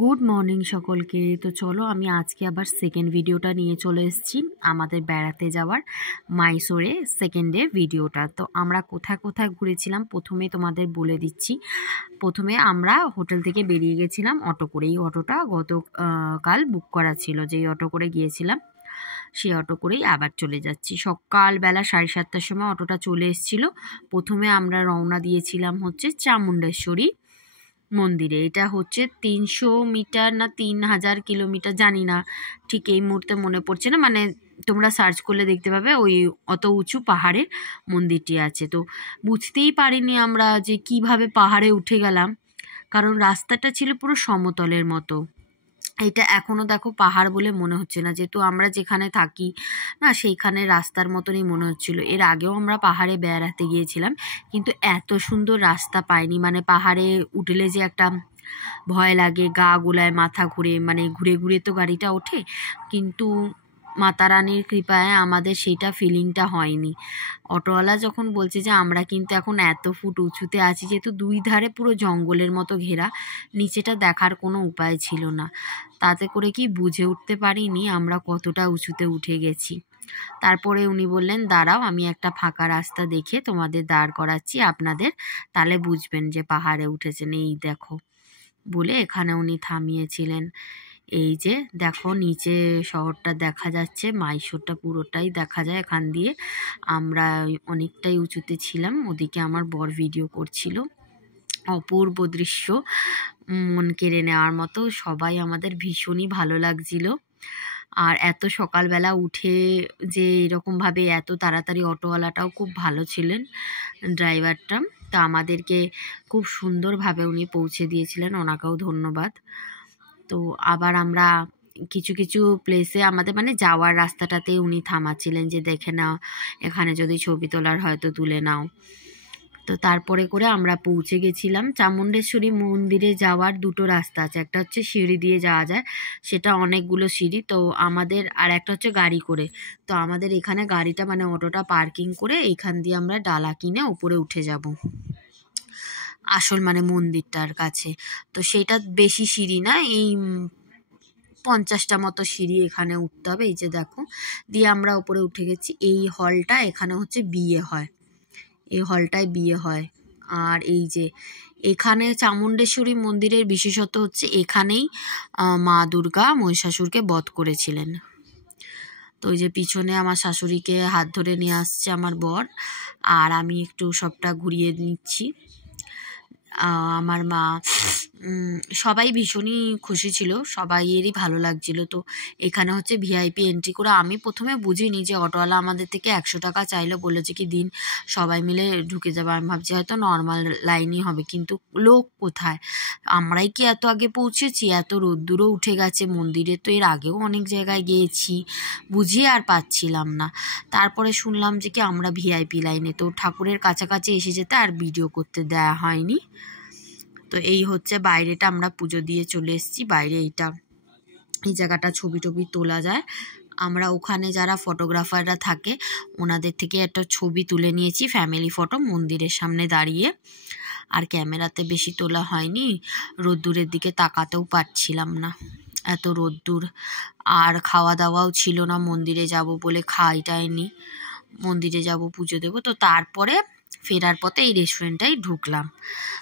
Good morning সকলকে। তো চলো আমি আজকে আবার সেকেন্ড ভিডিওটা নিয়ে চলে এসেছি আমাদের বেড়াতে যাওয়ার মাইসোরে সেকেন্ড ডে ভিডিওটা। তো আমরা কোথায় কোথায় ঘুরেছিলাম প্রথমে তোমাদের বলে দিচ্ছি। প্রথমে আমরা হোটেল থেকে বেরিয়ে গেছিলাম অটো করে। এই অটোটা কাল বুক করা ছিল, যেই অটো করে গিয়েছিলাম সেই অটো করেই আবার চলে যাচ্ছি। সকালবেলা 7:30টার সময় অটোটা চলে এসেছিলো। প্রথমে আমরা রওনা দিয়েছিলাম হচ্ছে চামুণ্ডেশ্বরী মন্দিরে। এটা হচ্ছে 300 মিটার না 3000 কিলোমিটার, জানি না ঠিক এই মুহূর্তে মনে পড়ছে না, মানে তোমরা সার্চ করলে দেখতে পাবে ওই অত উঁচু পাহাড়ে মন্দিরটি আছে। তো বুঝতেই পারিনি আমরা যে কিভাবে পাহাড়ে উঠে গেলাম, কারণ রাস্তাটা ছিল পুরো সমতলের মতো। এটা এখনো দেখো পাহাড় বলে মনে হচ্ছে না, যেহেতু আমরা যেখানে থাকি না সেইখানে রাস্তার মতনই মনে হচ্ছিল। এর আগেও আমরা পাহাড়ে বেড়াতে গিয়েছিলাম, কিন্তু এত সুন্দর রাস্তা পাইনি। মানে পাহাড়ে উঠলে যে একটা ভয় লাগে, গা গোলায়, মাথা ঘুরে, মানে ঘুরে ঘুরে তো গাড়িটা ওঠে, কিন্তু মাতা রানীর কৃপায় আমাদের সেইটা ফিলিংটা হয়নি। অটোওয়ালা যখন বলছে যে আমরা কিন্তু এখন এত ফুট উঁচুতে আছি, যেহেতু দুই ধারে পুরো জঙ্গলের মতো ঘেরা, নিচেটা দেখার কোনো উপায় ছিল না, তাতে করে কি বুঝে উঠতে পারিনি আমরা কতটা উঁচুতে উঠে গেছি। তারপরে উনি বললেন, দাঁড়াও আমি একটা ফাঁকা রাস্তা দেখে তোমাদের দাঁড় করাচ্ছি আপনাদের, তাহলে বুঝবেন যে পাহাড়ে উঠেছেন। এই দেখো বলে এখানে উনি থামিয়েছিলেন। এই যে দেখো নিচে শহরটা দেখা যাচ্ছে, মাইসোরটা পুরোটাই দেখা যায় এখান দিয়ে। আমরা অনেকটাই উঁচুতে ছিলাম, ওদিকে আমার বর ভিডিও করছিল। অপূর্ব দৃশ্য, মন কেড়ে নেওয়ার মতো। সবাই আমাদের ভীষণই ভালো লাগছিল। আর এত সকালবেলা উঠে যে এরকমভাবে এত তাড়াতাড়ি, অটোওয়ালাটাও খুব ভালো ছিলেন, ড্রাইভারটা। তা আমাদেরকে খুব সুন্দরভাবে উনি পৌঁছে দিয়েছিলেন, ওনাকেও ধন্যবাদ। তো আবার আমরা কিছু কিছু প্লেসে আমাদের মানে যাওয়ার রাস্তাটাতে উনি থামাচ্ছিলেন যে দেখে নাও, এখানে যদি ছবি তোলার হয়তো তুলে নাও। তো তারপরে করে আমরা পৌঁছে গেছিলাম। চামুণ্ডেশ্বরী মন্দিরে যাওয়ার দুটো রাস্তা আছে, একটা হচ্ছে সিঁড়ি দিয়ে যাওয়া যায়, সেটা অনেকগুলো সিঁড়ি। তো আমাদের আর একটা হচ্ছে গাড়ি করে। তো আমাদের এখানে গাড়িটা মানে অটোটা পার্কিং করে এইখান দিয়ে আমরা ডালা কিনে উপরে উঠে যাব আসল মানে মন্দিরটার কাছে। তো সেটা বেশি সিঁড়ি না, এই 50টা মতো সিঁড়ি এখানে উঠতে হবে। এই যে দেখো, দিয়ে আমরা উপরে উঠে গেছি। এই হলটা, এখানে হচ্ছে বিয়ে হয়, এই হলটায় বিয়ে হয়। আর এই যে এখানে চামুণ্ডেশ্বরী মন্দিরের বিশেষত্ব হচ্ছে এখানেই মা দুর্গা মহিষাসুরকে বধ করেছিলেন। তো ওই যে পিছনে আমার শাশুড়িকে হাত ধরে নিয়ে আসছে আমার বর, আর আমি একটু সবটা ঘুরিয়ে নিচ্ছি। আমার মা, সবাই ভীষণই খুশি ছিল, সবাইয়েরই ভালো লাগছিল। তো এখানে হচ্ছে ভিআইপি এন্ট্রি করে। আমি প্রথমে বুঝিনি যে অটোওয়ালা আমাদের থেকে 100 টাকা চাইলো, বলেছে কি দিন সবাই মিলে ঢুকে যাবে। আমি ভাবছি হয়তো নর্মাল লাইনই হবে, কিন্তু লোক কোথায়, আমরাই কি এত আগে পৌঁছেছি, এত রোদ্দুরও উঠে গেছে মন্দিরে, তো এর আগেও অনেক জায়গায় গিয়েছি, বুঝিয়ে আর পাচ্ছিলাম না। তারপরে শুনলাম যে কি আমরা ভিআইপি লাইনে। তো ঠাকুরের কাছাকাছি এসে যেতে আর ভিডিও করতে দেয়া হয়নি। তো এই হচ্ছে বাইরেটা, আমরা পুজো দিয়ে চলে এসেছি বাইরে। এই জায়গাটা ছবি টবি তোলা যায়। আমরা ওখানে যারা ফটোগ্রাফাররা থাকে ওনাদের থেকে একটা ছবি তুলে নিয়েছি, ফ্যামিলি ফটো, মন্দিরের সামনে দাঁড়িয়ে। আর ক্যামেরাতে বেশি তোলা হয়নি, রোদ্দুরের দিকে তাকাতেও পারছিলাম না, এত রোদ্দুর। আর খাওয়া দাওয়াও ছিল না, মন্দিরে যাব বলে খাইটাইনি, মন্দিরে যাব পুজো দেবো। তো তারপরে ফেরার পথে এই রেস্টুরেন্টটাই ঢুকলাম।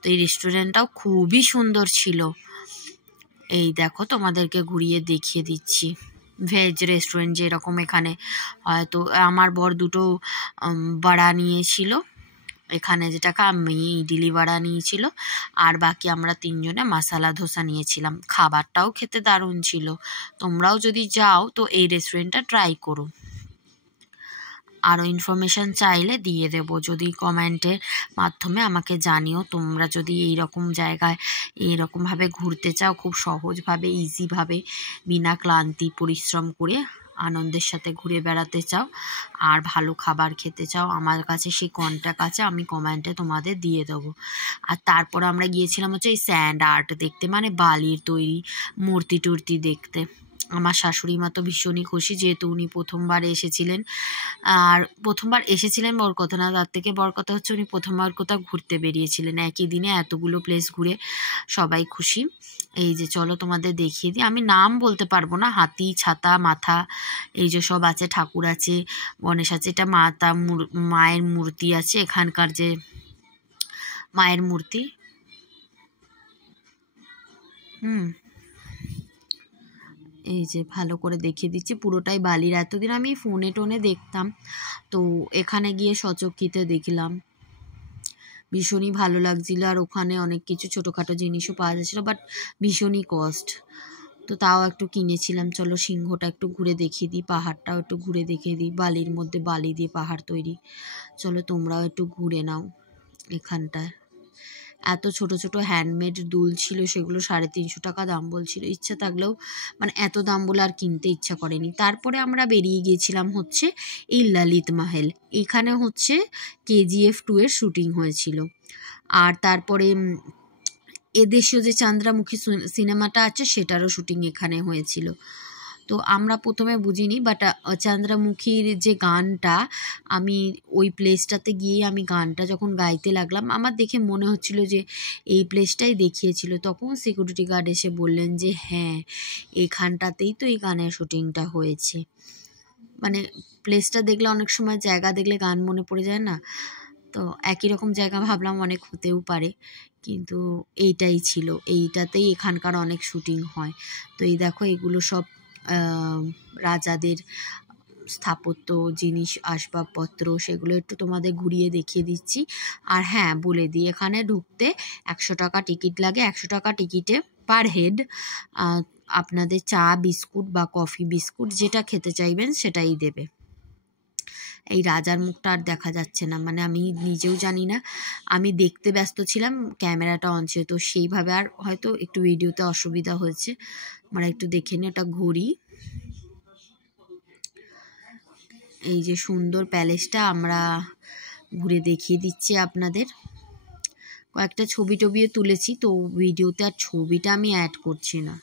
তো এই রেস্টুরেন্টটাও খুবই সুন্দর ছিল। এই দেখো তোমাদেরকে ঘুরিয়ে দেখিয়ে দিচ্ছি, ভেজ রেস্টুরেন্ট যেরকম এখানে হয়। তো আমার বর দুটো বড়া নিয়েছিল এখানে, যেটাকে আমি ইডলি বড়া নিয়েছিল, আর বাকি আমরা 3 জনে মশলা ধোসা নিয়েছিলাম। খাবারটাও খেতে দারুণ ছিল। তোমরাও যদি যাও তো এই রেস্টুরেন্টটা ট্রাই করো। আরও ইনফরমেশান চাইলে দিয়ে দেবো, যদি কমেন্টের মাধ্যমে আমাকে জানিও। তোমরা যদি এইরকম জায়গায় এইরকমভাবে ঘুরতে চাও, খুব সহজভাবে ইজিভাবে বিনা ক্লান্তি পরিশ্রম করে আনন্দের সাথে ঘুরে বেড়াতে চাও আর ভালো খাবার খেতে চাও, আমার কাছে সেই কন্ট্যাক্ট আছে, আমি কমেন্টে তোমাদের দিয়ে দেবো। আর তারপর আমরা গিয়েছিলাম হচ্ছে এই স্যান্ড আর্ট দেখতে, মানে বালির তৈরি মূর্তি টুর্তি দেখতে। আমার শাশুড়ি মা তো ভীষণই খুশি, যেহেতু উনি প্রথমবার এসেছিলেন। আর প্রথমবার এসেছিলেন বড় কথা না, তার থেকে বড় কথা হচ্ছে উনি প্রথমবার কোথাও ঘুরতে বেরিয়েছিলেন, একই দিনে এতগুলো প্লেস ঘুরে সবাই খুশি। এই যে চলো তোমাদের দেখিয়ে দিই, আমি নাম বলতে পারবো না, হাতি, ছাতা, মাথা, এই যে সব আছে, ঠাকুর আছে, গণেশ আছে, এটা মায়ের মূর্তি আছে, এখানকার যে মায়ের মূর্তি। এই যে ভালো করে দেখিয়ে দিচ্ছি, পুরোটাই বালির। এতদিন আমি ফোনে টোনে দেখতাম, তো এখানে গিয়ে সচক্ষিতে দেখলাম, ভীষণই ভালো লাগছিল। আর ওখানে অনেক কিছু ছোটোখাটো জিনিসও পাওয়া যাচ্ছিলো, বাট ভীষণই কস্ট, তো তাও একটু কিনেছিলাম। চলো সিংহটা একটু ঘুরে দেখিয়ে দিই, পাহাড়টাও একটু ঘুরে দেখিয়ে দিই, বালির মধ্যে বালি দিয়ে পাহাড় তৈরি। চলো তোমরাও একটু ঘুরে নাও এখানটায়। এত ছোট ছোট হ্যান্ডমেড দুল ছিল, সেগুলো 350 টাকা দাম বলছিল। ইচ্ছা থাকলেও মানে এত দাম বলে আর কিনতে ইচ্ছা করেনি। তারপরে আমরা বেরিয়ে গিয়েছিলাম হচ্ছে এই ললিত মহল, এখানে হচ্ছে KGF 2 এর শ্যুটিং হয়েছিল। আর তারপরে এদেশীয় যে চন্দ্রমুখী সিনেমাটা আছে সেটারও শ্যুটিং এখানে হয়েছিল। তো আমরা প্রথমে বুঝিনি, বাট চন্দ্রমুখীর যে গানটা, আমি ওই প্লেসটাতে গিয়ে আমি গানটা যখন গাইতে লাগলাম, আমার দেখে মনে হচ্ছিল যে এই প্লেসটাই দেখিয়েছিল। তখন সিকিউরিটি গার্ড এসে বললেন যে হ্যাঁ, এখানটাতেই তো এই গানের শ্যুটিংটা হয়েছে। মানে প্লেসটা দেখলে, অনেক সময় জায়গা দেখলে গান মনে পড়ে যায় না, তো একই রকম জায়গা ভাবলাম অনেক হতেও পারে, কিন্তু এইটাই ছিল, এইটাতেই এখানকার অনেক শ্যুটিং হয়। তো এই দেখো, এগুলো সব রাজাদের স্থাপত্য জিনিস, আসবাবপত্র, সেগুলো একটু তোমাদের ঘুরিয়ে দেখিয়ে দিচ্ছি। আর হ্যাঁ, বলে দিই, এখানে ঢুকতে 100 টাকা টিকিট লাগে। 100 টাকা টিকিটে পার হেড আপনাদের চা বিস্কুট বা কফি বিস্কুট যেটা খেতে চাইবেন সেটাই দেবে। এই রাজার মুখটা আর দেখা যাচ্ছে না, মানে আমি নিজেও জানি না, আমি দেখতে ব্যস্ত ছিলাম, ক্যামেরাটা অন ছিল, তো সেইভাবে আর হয়তো একটু ভিডিওতে অসুবিধা হয়েছে। আমরা একটু দেখে নিই, ওটা ঘুরি। এই যে সুন্দর প্যালেসটা আমরা ঘুরে দেখিয়ে দিচ্ছি আপনাদের। কয়েকটা ছবি টবিও তুলেছি, তো ভিডিওতে আর ছবিটা আমি অ্যাড করছি না।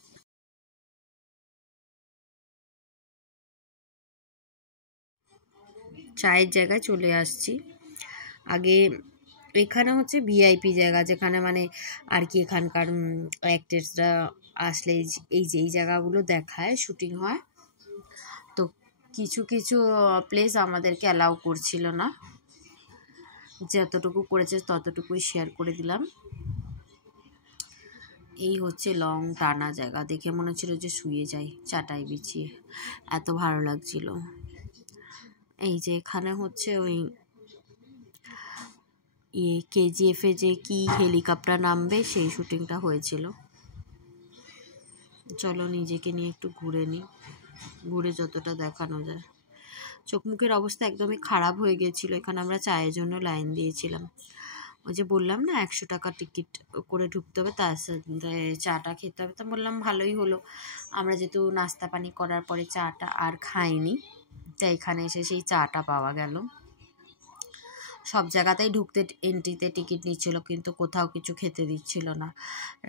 চায়ের জায়গায় চলে আসছি। আগে এখানে হচ্ছে VIP জায়গা, যেখানে মানে আর কি এখানকার অ্যাক্টরসরা আসলে এই যে এই জায়গাগুলো দেখায়, শ্যুটিং হয়। তো কিছু কিছু প্লেস আমাদেরকে অ্যালাউ করছিল না, যতটুকু করেছে ততটুকুই শেয়ার করে দিলাম। এই হচ্ছে লং টানা জায়গা, দেখে মনে হচ্ছিল যে শুয়ে যাই চাটাই বিছিয়ে, এত ভালো লাগছিল। এই যে এখানে হচ্ছে ওই KGF এ যে কি হেলিকপ্টার নামবে সেই শ্যুটিংটা হয়েছিল। চলো নিজেকে নিয়ে একটু ঘুরে নিই, ঘুরে যতটা দেখানো যায়। চোখ মুখের অবস্থা একদমই খারাপ হয়ে গিয়েছিল। এখানে আমরা চায়ের জন্য লাইন দিয়েছিলাম, ওই যে বললাম না 100 টাকা টিকিট করে ঢুকতে হবে, তার সাথে চাটা খেতে হবে। তা বললাম ভালোই হলো, আমরা যেহেতু নাস্তা পানি করার পরে চাটা আর খাইনি, তাই এখানে এসে সেই চাটা পাওয়া গেল। সব জায়গাতেই ঢুকতে এন্ট্রিতে টিকিট নিচ্ছিল, কিন্তু কোথাও কিছু খেতে দিচ্ছিল না।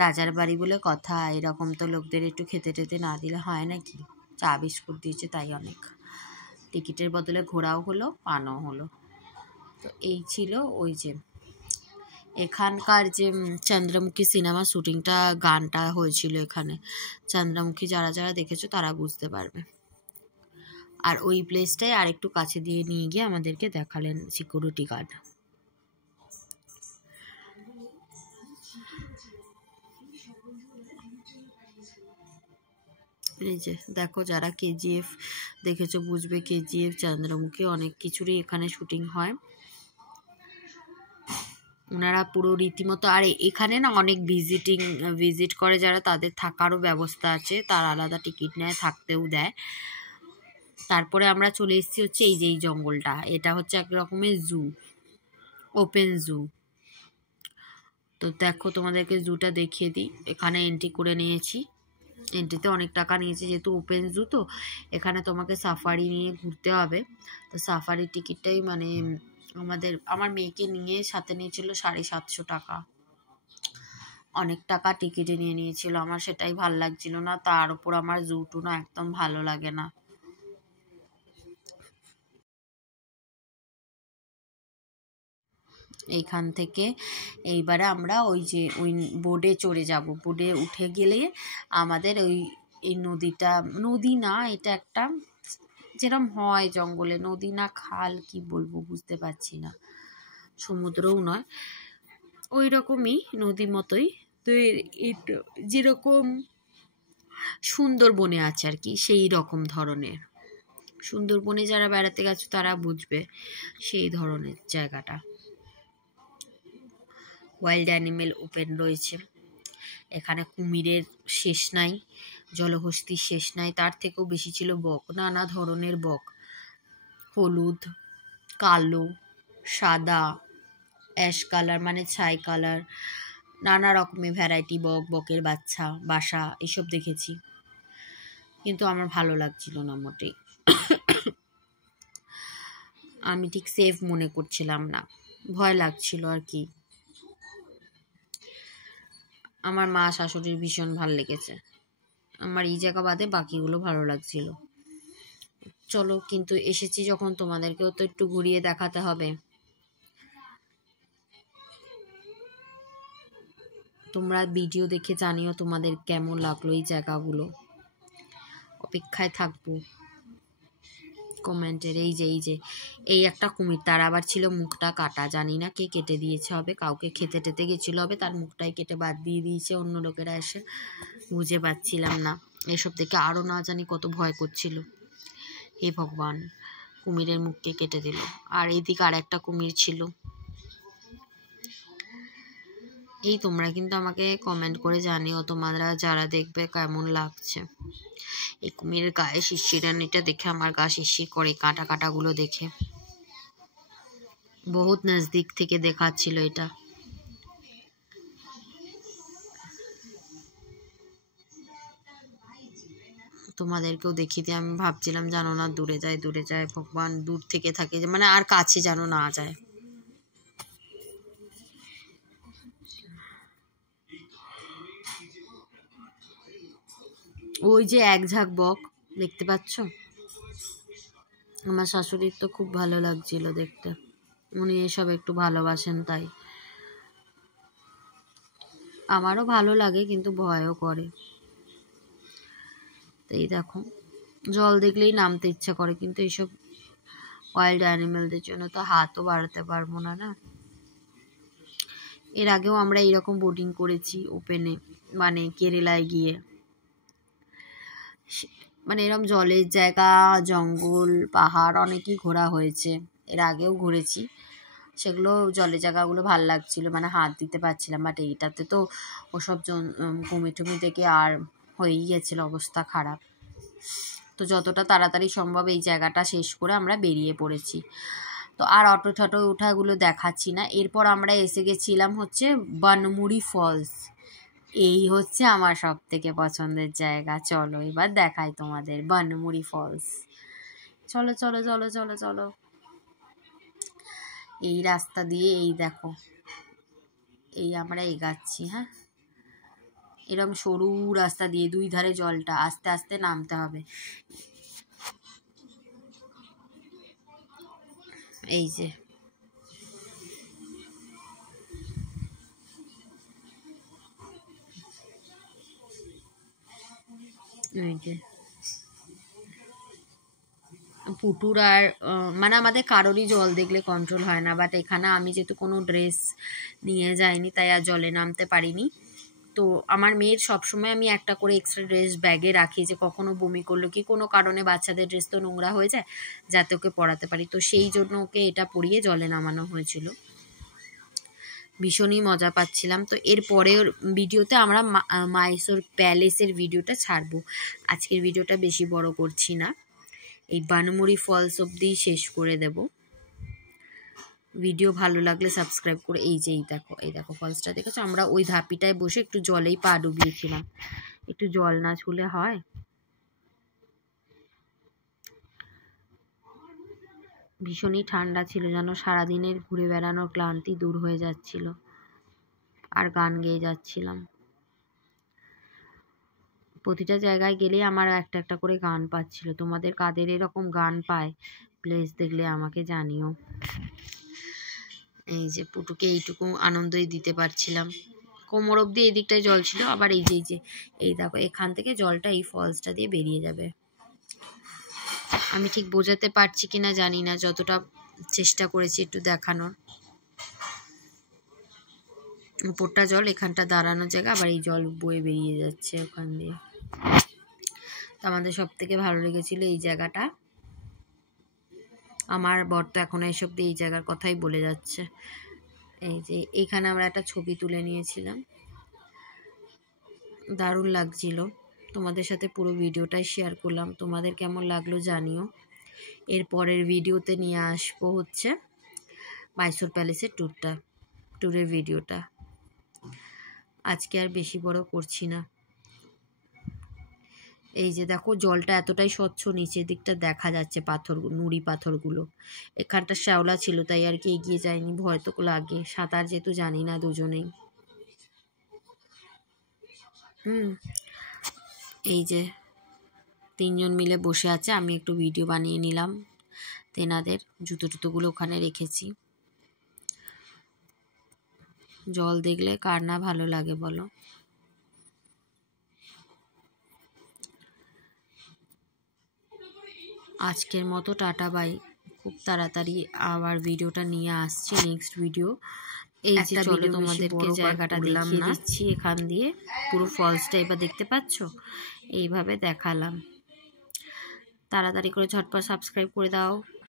রাজার বাড়ি বলে কথা, এরকম তো লোকদের একটু খেতে টেতে না দিলে হয় নাকি। চা বিস্কুট দিয়েছে তাই অনেক, টিকিটের বদলে ঘোরাও হলো, পানও হলো। তো এই ছিল ওই যে এখানকার যে চন্দ্রমুখী সিনেমা শ্যুটিংটা, গানটা হয়েছিল এখানে। চন্দ্রমুখী যারা যারা দেখেছো তারা বুঝতে পারবে। আর ওই প্লেসটাই আর একটু কাছে দিয়ে নিয়ে গিয়ে আমাদেরকে দেখালেন সিকিউরিটি গার্ড। এই যে দেখো, যারা KGF দেখেছো বুঝবে, KGF, চন্দ্রমুখী অনেক কিছুরই এখানে শ্যুটিং হয়। ওনারা পুরো রীতিমতো, আর এখানে না অনেক ভিজিট করে যারা, তাদের থাকারও ব্যবস্থা আছে, তার আলাদা টিকিট নেয়, থাকতেও দেয়। তারপরে আমরা চলে এসেছি হচ্ছে এই যে এই জঙ্গলটা, এটা হচ্ছে এক রকমের জু, ওপেন জু। তো দেখো তোমাদেরকে জুটা দেখিয়ে দিই। এখানে এন্ট্রি করে নিয়েছি, এন্ট্রিতে অনেক টাকা নিয়েছে, যেহেতু ওপেন জু তো এখানে তোমাকে সাফারি নিয়ে ঘুরতে হবে। তো সাফারির টিকিটটাই মানে আমার মেয়েকে নিয়ে সাথে নিয়েছিল 750 টাকা, অনেক টাকা টিকিটে নিয়ে নিয়েছিল। আমার সেটাই ভাল লাগছিল না, তার উপর আমার জু টু না একদম ভালো লাগে না। এইখান থেকে এইবারে আমরা ওই যে ওই বোটে চড়ে যাব। বোটে উঠে গেলে আমাদের এই নদীটা, নদী না এটা একটা যেরকম হয় জঙ্গলে, নদী না খাল কি বলবো বুঝতে পারছি না, সমুদ্রও নয়, ওই রকমই নদী মতোই। তো যেরকম সুন্দরবনে আছে আর কি, সেই রকম ধরনের। সুন্দরবনে যারা বেড়াতে গেছে তারা বুঝবে সেই ধরনের জায়গাটা। ওয়াইল্ড অ্যানিমেল ওপেন রয়েছে এখানে, কুমিরের শেষ নাই, জলহস্তির শেষ নাই, তার থেকেও বেশি ছিল বক, নানা ধরনের বক, হলুদ, কালো, সাদা, অ্যাশ কালার মানে ছাই কালার, নানা রকমের ভ্যারাইটি বক, বকের বাচ্চা, বাসা, এসব দেখেছি। কিন্তু আমার ভালো লাগছিল না মোটেই, আমি ঠিক সেফ মনে করছিলাম না, ভয় লাগছিল আর কি। আমার মা শাশুড়ির ভীষণ ভালো লেগেছে, আমার এই জায়গা বাদে বাকিগুলো ভালো লাগছিল। চলো, কিন্তু এসেছি যখন তোমাদেরকেও তো একটু ঘুরিয়ে দেখাতে হবে। তোমরা ভিডিও দেখে জানিও তোমাদের কেমন লাগলো এই জায়গাগুলো, অপেক্ষায় থাকবো কমেন্টের। এই একটা কুমির, তার আবার ছিল মুখটা কাটা, জানি না কে কেটে দিয়েছে হবে, কাউকে খেতে টেতে গেছিল হবে, তার মুখটাই কেটে বাদ দিয়ে দিয়েছে অন্য লোকেরা এসে, বুঝে পাচ্ছিলাম না। এসব দেখে আরও না জানি কত ভয় করছিল, হে ভগবান, কুমিরের মুখকে কেটে দিল। আর এইদিকে আর একটা কুমির ছিল। এই তোমরা কিন্তু আমাকে কমেন্ট করে জানিও তোমরা যারা দেখবে কেমন লাগছে। এই কুমিরের গায়ে শিরশিরানিটা দেখে আমার গা শিরশির করে, কাটা কাটাগুলো দেখে। বহুত নজদিক থেকে দেখাচ্ছিল এটা। তোমাদেরকেও দেখিয়ে দিয়ে আমি ভাবছিলাম জানো না, দূরে যায় ভগবান, দূর থেকে থাকে মানে, আর কাছে যেন না যায়। ওই যে এক ঝাঁক বক দেখতে পাচ্ছ, আমার শাশুড়ির তো খুব ভালো লাগছিল দেখতে, উনি এসব একটু ভালোবাসেন তাই। আমারও ভালো লাগে কিন্তু ভয়ও করে। তো এই দেখো, জল দেখলেই নামতে ইচ্ছা করে, কিন্তু এইসব ওয়াইল্ড অ্যানিমেলদের জন্য তো হাতও বাড়াতে পারবো না। না, এর আগেও আমরা এইরকম বোটিং করেছি ওপেনে, মানে কেরালায় গিয়ে, মানে এরকম জলের জায়গা, জঙ্গল, পাহাড় অনেকই ঘোরা হয়েছে, এর আগেও ঘুরেছি। সেগুলো জলের জায়গাগুলো ভাল লাগছিল, মানে হাত দিতে পারছিলাম, বাট এইটাতে তো ওসব কুমির টুমি থেকে আর হয়েই গেছিল অবস্থা খারাপ। তো যতটা তাড়াতাড়ি সম্ভব এই জায়গাটা শেষ করে আমরা বেরিয়ে পড়েছি। তো আর অটো ঠটো ওঠাগুলো দেখাচ্ছি না। এরপর আমরা এসে গেছিলাম হচ্ছে বনমুড়ি ফলস, এই হচ্ছে আমার সব থেকে পছন্দের জায়গা। চলো এবার দেখাই তোমাদের বনমুড়ি ফলস। চলো চলো চলো চলো চলো, এই রাস্তা দিয়ে এই দেখো, এই আমরা এগাচ্ছি। হ্যাঁ, এরকম সরু রাস্তা দিয়ে দুই ধারে জলটা, আস্তে আস্তে নামতে হবে। এই যে পুটুর আর মানে আমাদের কারোরই জল দেখলে কন্ট্রোল হয় না, বাট এখানে আমি যেহেতু কোনো ড্রেস নিয়ে যাইনি তাই আর জলে নামতে পারিনি। তো আমার মেয়ের সবসময় আমি একটা করে এক্সট্রা ড্রেস ব্যাগে রাখি, যে কখনো বমি করলো কি কোনো কারণে, বাচ্চাদের ড্রেস তো নোংরা হয়ে যায়, যাতে ওকে পরাতে পারি। তো সেই জন্য ওকে এটা পরিয়ে জলে নামানো হয়েছিল, ভীষণই মজা পাচ্ছিলাম। তো এর পরের ভিডিওতে আমরা মাইসোর প্যালেসের ভিডিওটা ছাড়বো, আজকের ভিডিওটা বেশি বড় করছি না, এই বনমুড়ি ফলস অবধি শেষ করে দেব। ভিডিও ভালো লাগলে সাবস্ক্রাইব করে, এই দেখো ফলসটা দেখেছো, আমরা ওই ধাপিটায় বসে একটু জলেই পা ডুবিয়েছিলাম, একটু জল না ছুলে হয়। ভীষণই ঠান্ডা ছিল, যেন সারাদিনের ঘুরে বেড়ানোর ক্লান্তি দূর হয়ে যাচ্ছিল, আর গান গেয়ে যাচ্ছিলাম। প্রতিটা জায়গায় গেলেই আমার একটা একটা করে গান পাচ্ছিল। তোমাদের কাদের এরকম গান পায় প্লিজ দেখলে আমাকে জানিও। এই যে পুটুকে এইটুকু আনন্দই দিতে পারছিলাম। কোমর অবধি এই দিকটায় জল ছিল, আবার এই যে এই দেখো এখান থেকে জলটা এই ফলসটা দিয়ে বেরিয়ে যাবে। আমি ঠিক বোঝাতে পারছি কিনা জানি না, যতটা চেষ্টা করেছি একটু দেখানোর। উপরটা জল, এখানটা দাঁড়ানোর জায়গা, আবার এই জল বয়ে বেরিয়ে যাচ্ছে ওখান দিয়ে। তো আমাদের সব থেকে ভালো লেগেছিল এই জায়গাটা। আমার বর তো এখন এইসব দিয়ে এই জায়গার কথাই বলে যাচ্ছে। এই যে এইখানে আমরা একটা ছবি তুলে নিয়েছিলাম, দারুণ লাগছিল। তোমাদের সাথে পুরো ভিডিওটাই শেয়ার করলাম, তোমাদের কেমন লাগলো জানিও। এর পরের ভিডিওতে নিয়ে আসবো হচ্ছে মাইসোর প্যালেসের ট্যুরের ভিডিওটা। আজকে আর বেশি বড় করছি না। এই যে দেখো জলটা এতটাই স্বচ্ছ, নিচের দিকটা দেখা যাচ্ছে পাথর, নুড়ি পাথরগুলো। এখানটা শ্যাওলা ছিল তাই আর কি এগিয়ে যায়নি, ভয় তো লাগে, সাঁতার যেহেতু জানি না দুজনেই। এই যে তিনজন মিলে বসে আছে, আমি একটু ভিডিও বানিয়ে নিলাম। তেনাদের জুতো টুতোগুলো ওখানে রেখেছি। জল দেখলে কার না ভালো লাগে বলো। আজকের মতো টাটা বাই। খুব তাড়াতাড়ি আবার ভিডিওটা নিয়ে আসছি, নেক্সট ভিডিও। এই যে চলো তোমাদেরকে জায়গাটা দেখিয়ে দিচ্ছি, এখান দিয়ে পুরো ফলসটা এবার দেখতে পাচ্ছ, এইভাবে দেখালাম। তাড়াতাড়ি করে ঝটপট সাবস্ক্রাইব করে দাও।